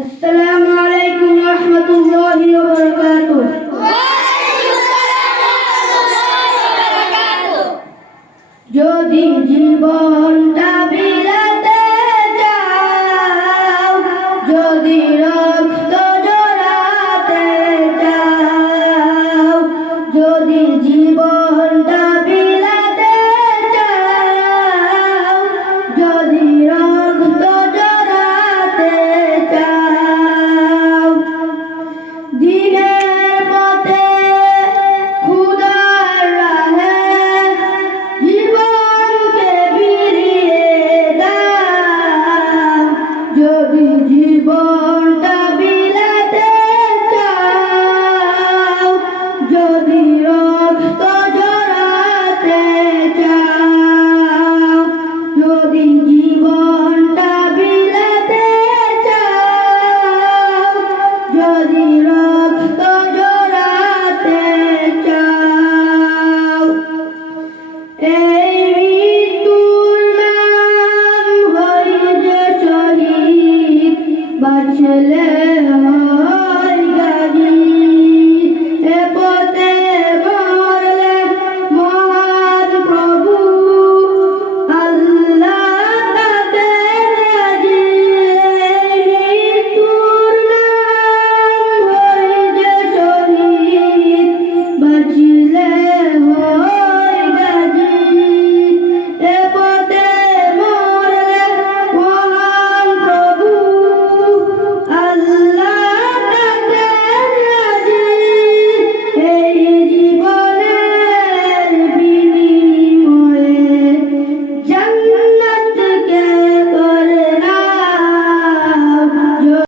আসসালামু আলাইকুম ওয়া রাহমাতুল্লাহি ওয়া বারাকাতুহু। যদি জীবনটা বিলাতে চাও, যদি রক্ত জড়াতে চাও, যদি জীবনটা বিলাতে চাও, যদি রক্ত জড়াতে চাও, দিনের পথে খুদার রাহে জীবনকে বিলিয়ে দাও। যদি জীবনটা বিলাতে চাও, যদি রক্ত জড়াতে চাও, যদি জীবনটা বিলাতে চাও, যদি রক্ত জড়াতে চাও, এই মৃত্যুর নাম হই যে শহীদ, বাঁচলে